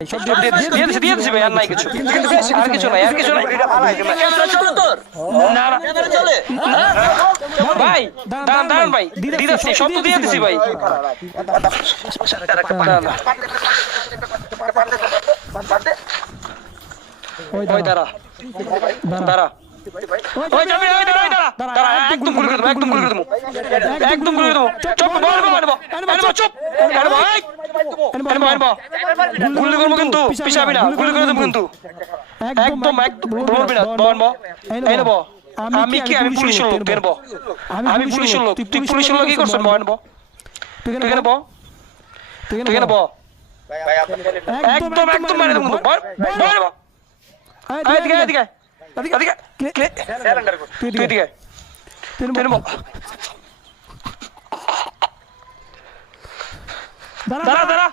সব দিয়ে দিছি ভাই, আর নাই কিছু, আর কিছু নাই, আর কিছু নাই। ক্যামেরা চলে তোর? না না ক্যামেরা চলে? ভাই, দাঁড়ান দাঁড়ান ভাই, দিতেছি, সব তো দিয়ে দিছি ভাই। ওই দাঁড়া দাঁড়া, ওই যাবি না, ওই দাঁড়া, ওই দাঁড়া দাঁড়া, একদম গুলি করে দেবো, একদম গুলি করে দেবো, একদম গুলি করে দেবো। চুপ, চুপ, গুলি করবো কিন্তু, পিছাবি না, গুলি করে দেবো কিন্তু, একদম একদম বলবি না। বলবো এই নেবো, আমি কি, আমি পুলিশের লোক, তুই নেবো, আমি পুলিশের লোক, তুই পুলিশের লোক কি করছেন? বলবো তুই কেন বল, তুই কেন বল, একদম একদম মারে দেবো, বলবো এদিকে এদিকে এদিকে, তুই এদিকে, তুই নেবো, দাঁড়া দাঁড়া